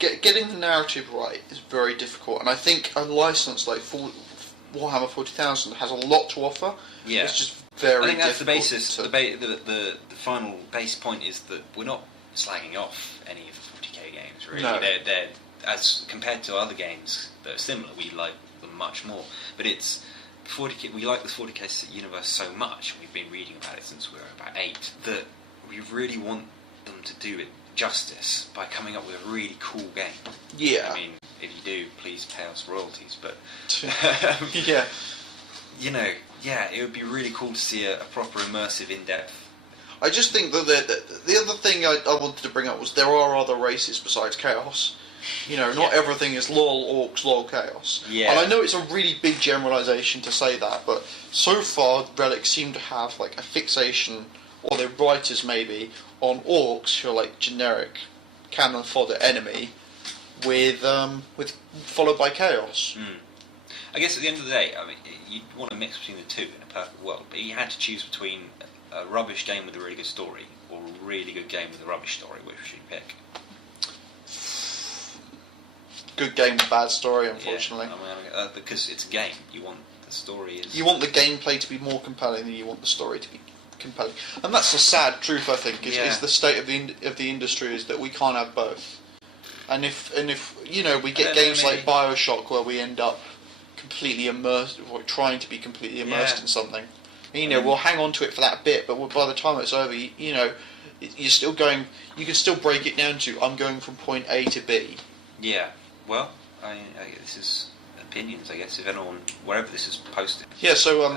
getting the narrative right is very difficult, and I think a license like Warhammer 40,000 has a lot to offer. Yeah, it's just very. I think that's difficult the basis. The final base point is that we're not slagging off any of the 40k games. Really, no. They're as compared to other games that are similar. We like them much more, but it's 40k. We like the 40k universe so much. We've been reading about it since we were about 8. That we really want them to do it justice by coming up with a really cool game. Yeah. I mean, if you do, please pay us royalties. But yeah. You know, yeah, it would be really cool to see a proper immersive, in-depth. I just think that the other thing I wanted to bring up was there are other races besides Chaos. You know, not everything is LOL Orcs, LOL Chaos. Yeah. And I know it's a really big generalisation to say that, but so far Relic seem to have like a fixation, or their writers maybe, on Orcs who are like generic cannon fodder enemy, with followed by Chaos. I guess at the end of the day, I mean, you'd want to mix between the two in a perfect world, but you had to choose between a rubbish game with a really good story or a really good game with a rubbish story. Which should you pick? Good game with bad story, unfortunately. Yeah, I mean, because it's a game, you want the story is. You want the gameplay to be more compelling than you want the story to be compelling, and that's the sad truth. I think is the state of the industry is that we can't have both. And if you know we get games like BioShock where we end up completely immersed, or trying to be completely immersed in something, you know, we'll hang on to it for that bit, but by the time it's over, you know, you're still going. You can still break it down to I'm going from point A to B. Yeah. Well, this is opinions, I guess. If anyone, wherever this is posted. Yeah. So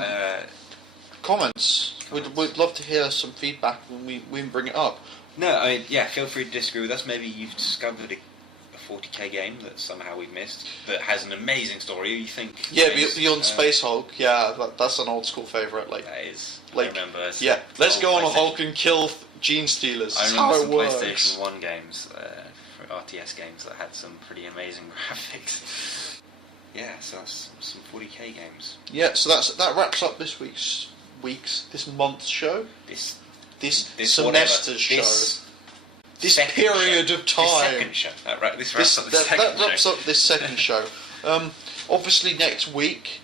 comments. We'd love to hear some feedback when we bring it up. No, I mean, yeah. Feel free to disagree with us. Maybe you've discovered a 40k game that somehow we've missed that has an amazing story. You think? Yeah, Beyond Space Hulk. Yeah, that's an old school favourite. Like that is. Like, I remember. Yeah, let's go on a Hulk and kill Gene Stealers. I remember some works. PlayStation 1 games, RTS games that had some pretty amazing graphics. Yeah, so that's some 40k games. Yeah, so that wraps up this month's show. This semester's show. This period of time. This second show. This wraps up the second show. That wraps up this second show. Obviously next week,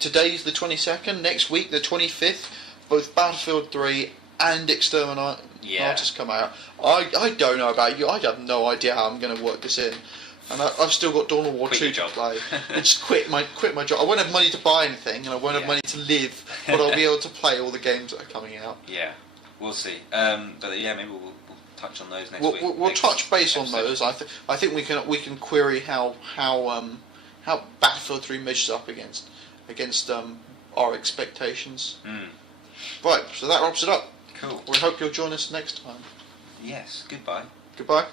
today's the 22nd, next week the 25th, both Battlefield 3 and Exterminatus come out. I don't know about you, I have no idea how I'm going to work this in. And I've still got Dawn of War 2 to play. I just quit my job. I won't have money to buy anything, and I won't have money to live, but I'll be able to play all the games that are coming out. Yeah, we'll see. But yeah, maybe we'll touch on those next week. We'll touch base on those. I think we can query how Battlefield 3 measures up against our expectations. Right, so that wraps it up. Cool. We hope you'll join us next time. Yes. Goodbye. Goodbye.